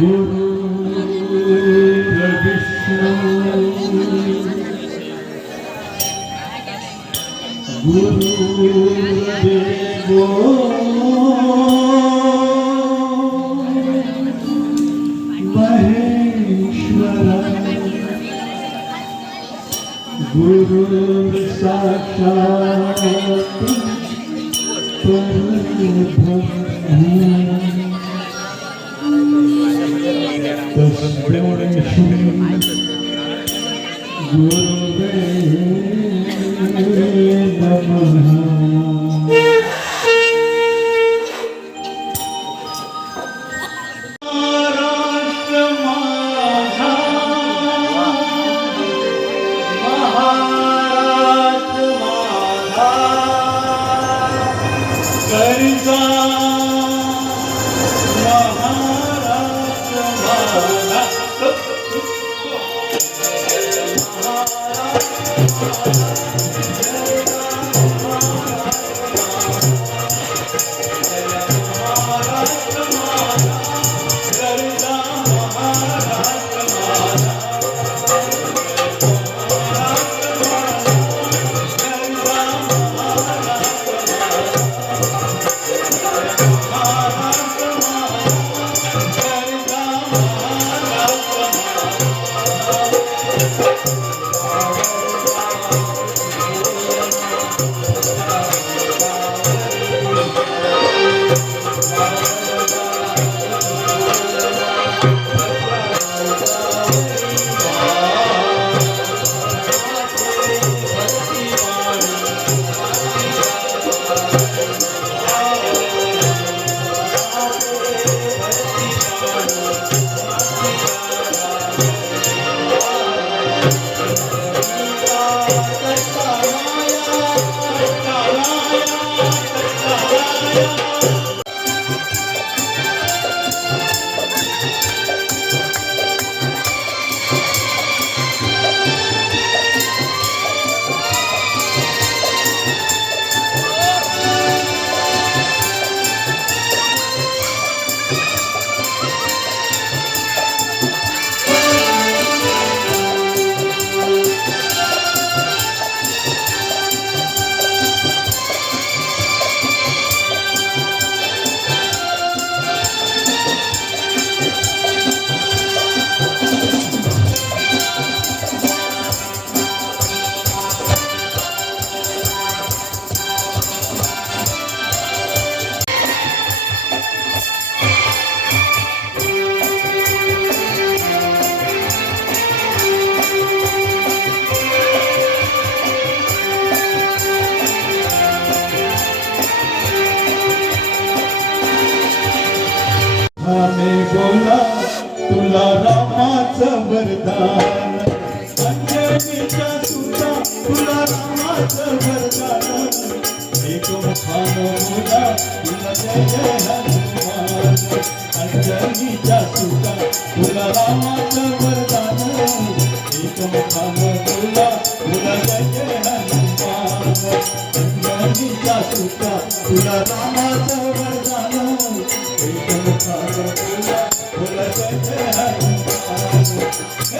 Guru Vishnu गुरुदेवो Maheshwara Guru Thank you. अंजनीच्या तुला तुला रामाचं वरदान एक मुखान तुला तुला जय जय तुला रामाचं वरदान एक मुखान तुला तुला जय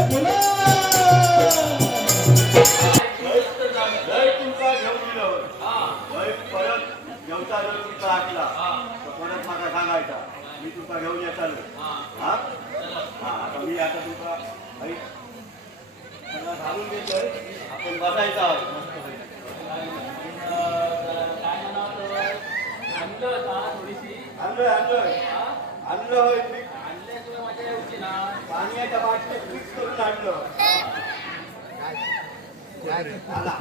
बोला परत जर तुमचा तर परत सांगायचा मी तुमका घेऊन येतालो हा. हा? आता मी आता तुमका ऐक सगळं घालून देतोय आपण बसायचं आहोत. आणलोय आणलोय आणलं होय पाण्याच्या बाटलीत मिक्स करून आणलं. आला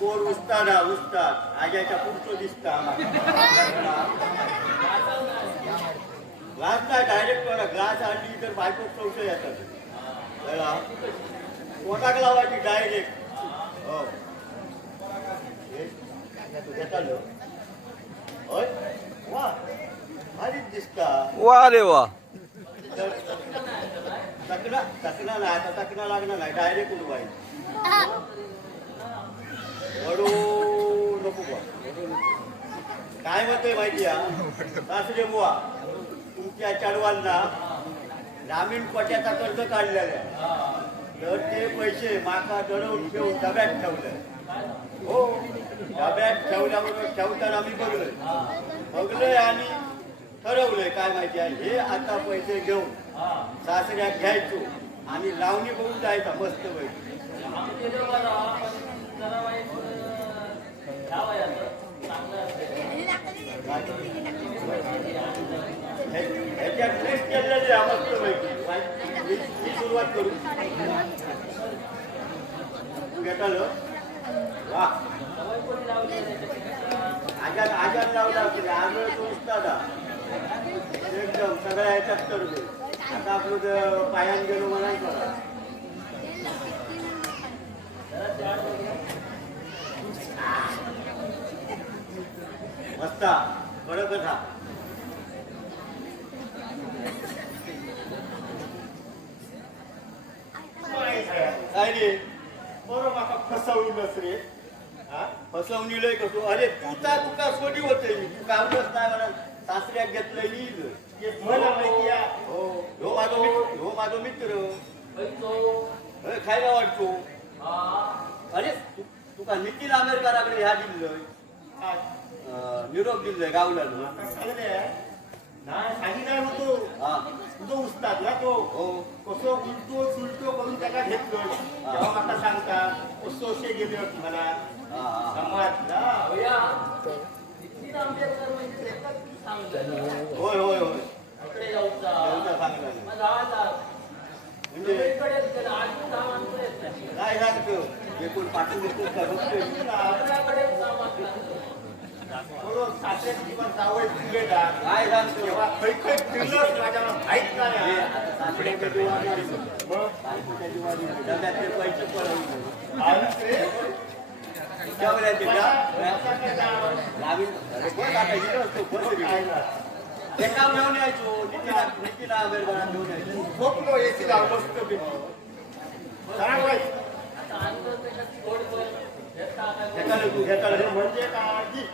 कोण उस्ताद हा उस्ताद. आज्याच्या पुढचं दिसतं ग्लास नाही डायरेक्ट बघा ग्लास आणली तर बायको चौथं येतात? कोणाक लावायची डायरेक्ट हो. घेतालो होय? वा भारीच दिसता. वा रे वा. तर चकना नाही आता चकना लागणार नाही डायरेक्ट उडवाय वडू नको नको. काय म्हणतोय माहिती आहे? सासरे बुवा तुमच्या चढवांना ग्रामीण पट्याचा कर्ज काढलेला आहे. तर ते पैसे माका दडवून ठेवून डब्यात ठेवलं हो डब्यात ठेवल्याबरोबर ठेवताना आम्ही बघलोय. बघलोय आणि ठरवलंय काय माहिती आहे? हे आता पैसे घेऊन सासऱ्यात घ्यायचो. आणि लावणी बघून जायचा मस्त पैकी. ह्याच्यात लिस्ट केलेली मस्त पैकी. सुरुवात करू. भेटाल हो? वा. आजान आजान लावला असेल तो दादा एकदम सगळ्या ह्याच्यात करू दे. आता आपलं जर पायान गेलो म्हणायचं. मस्त. कडकच हा काय रे? बरोबर माका फसवलंच रे हा? फसवून लय कसो अरे तुझा तुका सोडी होते. तू गावलंच नाही म्हणा सासऱ्यात घेतलं येईल मला माहिती हो. ह्यो माझो मित्र ह्यो माझो मित्र. अरे खायला वाटतो. अरे तू- तुका नितीन आंबेडकराकडे ह्या दिलंय? अं, निरोप दिलंय गावला नाही सांगी नाही होतो हा. तुझं उस्ताद ना तो. हो. कसं उलटो सुलटो करून त्याला घेतलं. तेव्हा मला सांगता कसं असे गेले होते मला. हा हा. समाजला? होय होय होय. म्हणजे काय सांगतो एकूण का? काय सांगतो माहीत नाही. घेऊन यायचो नितीला नितीला आंबेडकरांना घेऊन यायचो झोपलो एसी मस्त म्हणजे काळजी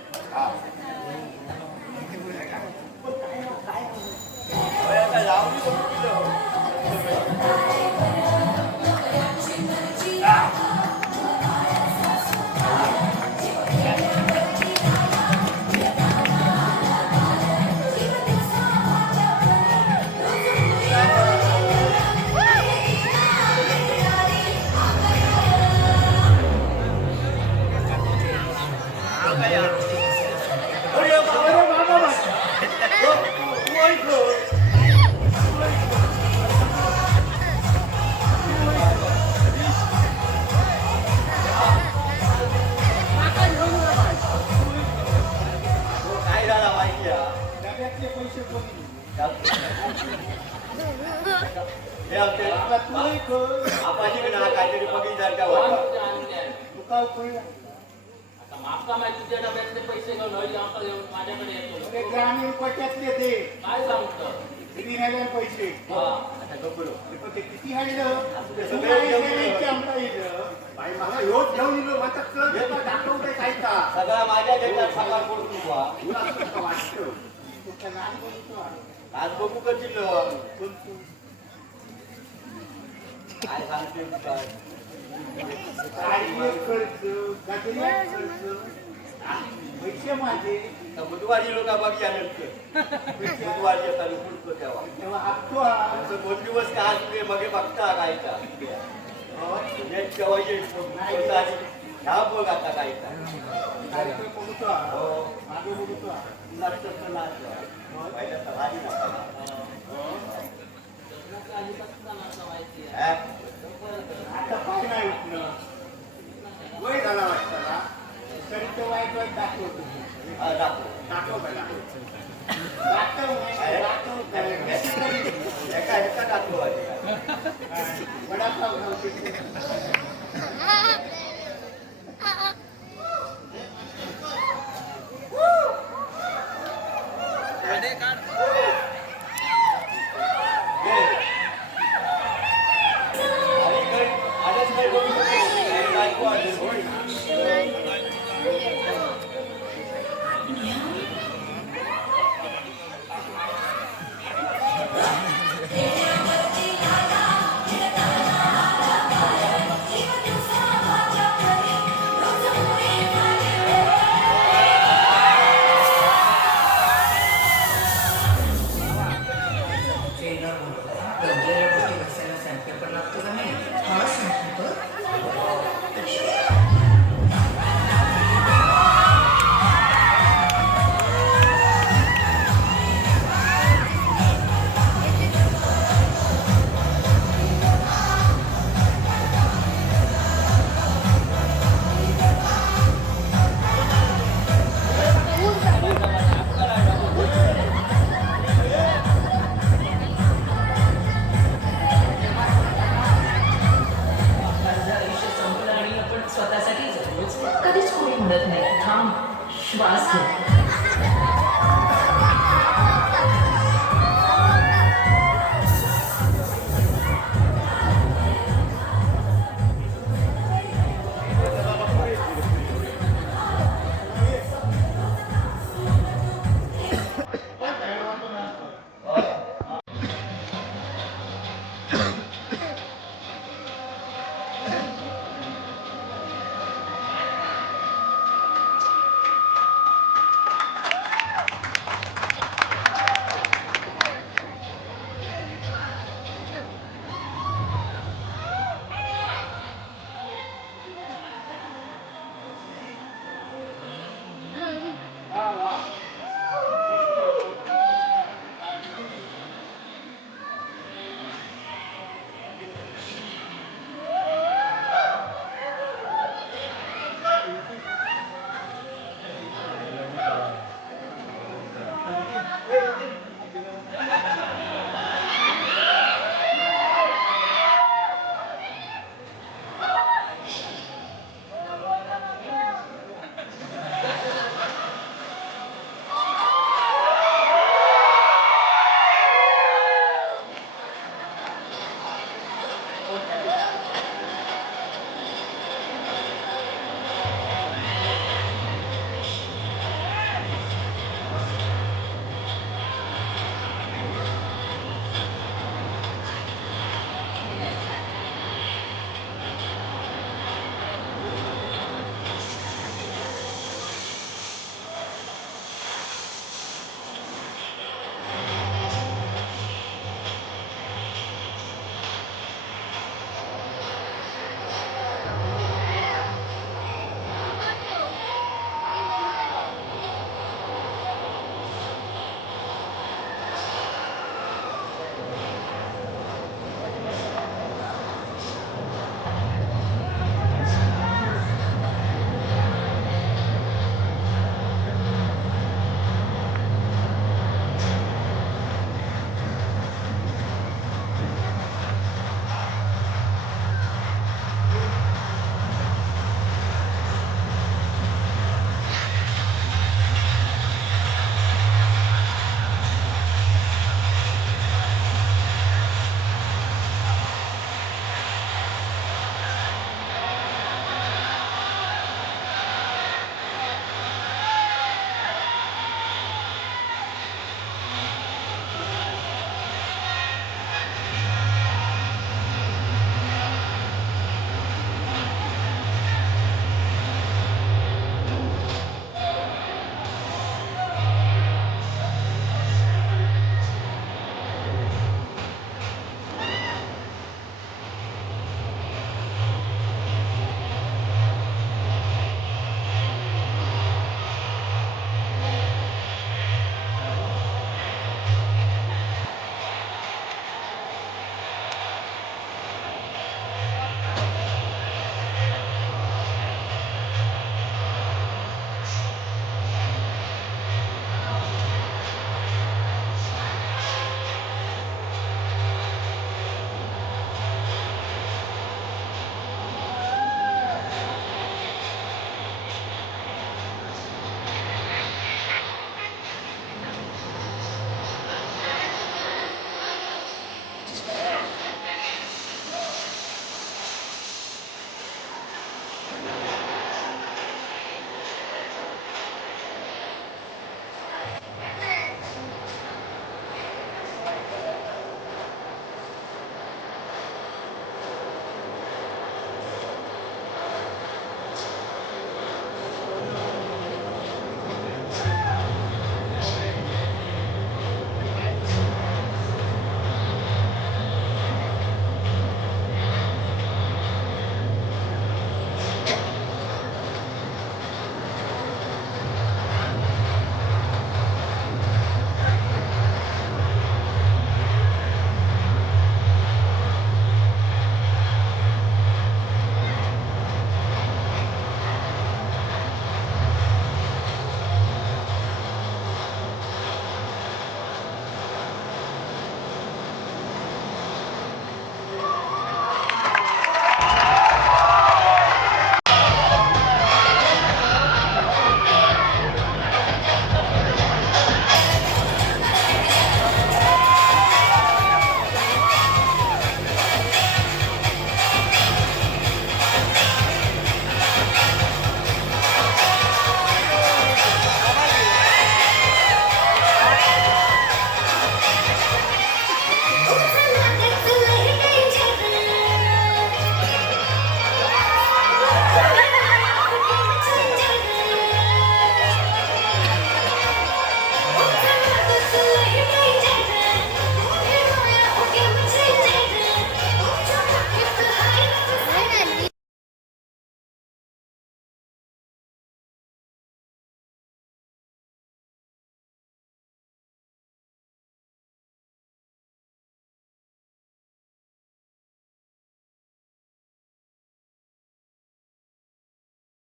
ग्रामीण पट्ट्यातले ते काय सांगतो? किती राहिले पैसे? पण ते किती हाडलं सगळे काय घेऊन? बाई मला घेऊन काय का सगळा माझ्या देशात सगळा कोण तू वाटतं. आज बघू तू काय सांगते काय खर्च. पैसे माझे. बुधवारी लोक बघी आले बुधवारी येतात तेव्हा. तेव्हा हप्तो हा. असं दोन दिवस काय असले मग बघता कायचा नेट केव्हा येईल? ह्या बघ आता कायचा हा. हो. मागे हा. नसतं नाच पहिल्या तर. हा? आता पाय नाही उठणं वय झाला वाटतं ना? तरी तो वाईट वाईट दाखवतो. हा, दाखव. का दाखव? दाखव नाही, दाखव. काय. एका एका दाखव वडापाव